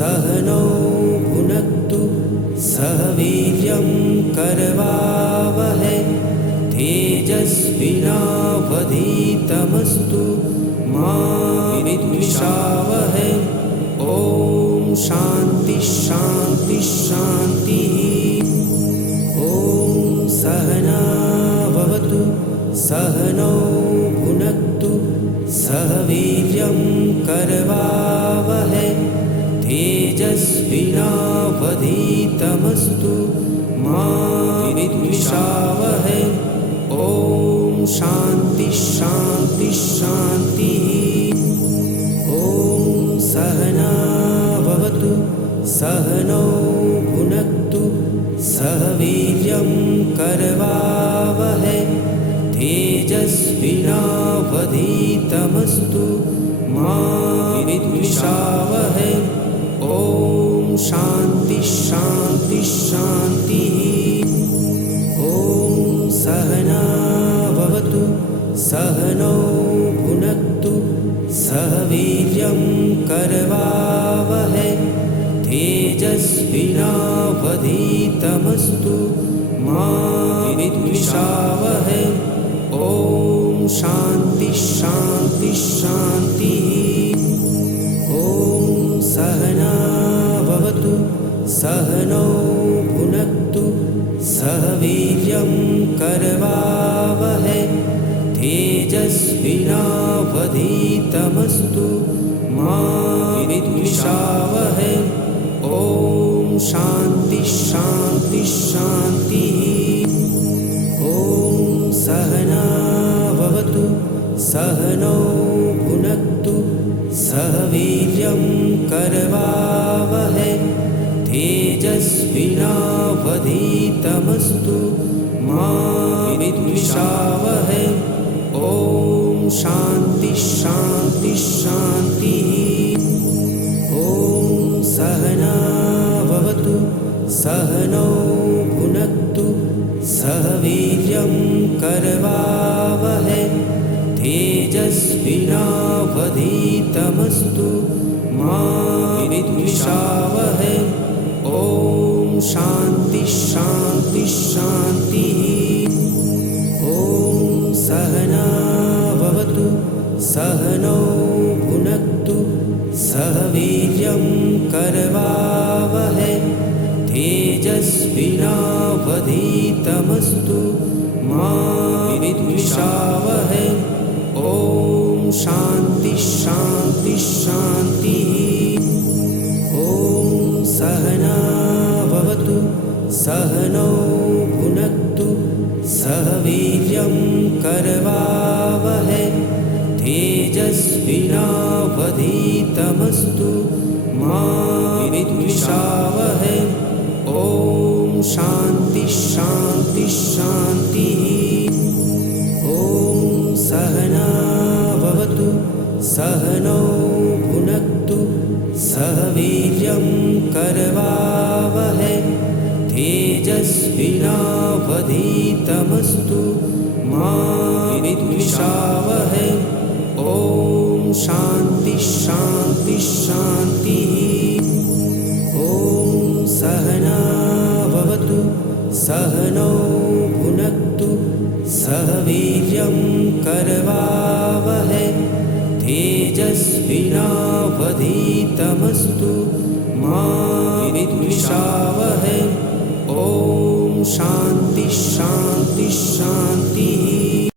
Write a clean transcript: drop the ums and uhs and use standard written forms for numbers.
सह नौ भुनक्तु सह वीर्यं करवावहै तेजस्विनावधीतमस्तु मा विद्विषावहै। ॐ शान्ति शान्ति शान्तिः। ॐ सहना भवतु सहनौ भुनक्तु सह वीर्यं करवावहै तेजस्विनावधीतमस्तु मा विद्विषावहै। ॐ शान्ति शान्ति शान्तिः। ॐ सहना भवतु सहनौ भुनक्तु सह वीर्यं करवावहै तेजस्विनावधीतमस्तु मा विद्विषावहै। ॐ शान्ति शान्ति शान्तिः। ॐ सहना भवतु सहनौ भुनक्तु सह वीर्यं करवावहै तेजस्विनावधीतमस्तु मा विद्विषावहै। ॐ शान्ति शान्ति शान्तिः। ॐ सहना भवतु सहनौ भुनक्तु सह वीर्यं करवावहै तेजस्विनावधीतमस्तु मा विद्विषावहै। ॐ शान्ति शान्ति शान्तिः। ॐ सहना भवतु सहनौ भुनक्तु सह वीर्यं करवावहै तेजस्विनावधीतमस्तु मा विद्विषावहै। ॐ शान्ति शान्ति शान्तिः। ॐ सहना भवतु सहनौ भुनक्तु सह वीर्यं करवावहै तेजस्विनावधीतमस्तु मा विद्विषावहै। ॐ शान्ति शान्ति शान्तिः। ॐ सहना भवतु सहनौ भुनक्तु सह वीर्यं करवावहै तेजस्विनावधीतमस्तु मा विद्विषावहै। ॐ शान्ति शान्ति शान्तिः। ॐ सहना भवतु सहनौ भुनक्तु सह वीर्यं करवावहै तेजस्विनावधीतमस्तु मा विद्विषावहै। ॐ शान्ति शान्ति शान्तिः। ॐ सहना भवतु सहनौ भुनक्तु सह वीर्यं करवावहै तेजस्विनावधीतमस्तु मा विद्विषावहै। ॐ शान्ति शान्ति शान्तिः। ॐ सहना भवतु सहनौ भुनक्तु सह वीर्यं करवावहै तेजस्विनावधीतमस्तु मा विद्विषावहै। ॐ शान्ति शान्ति शान्तिः।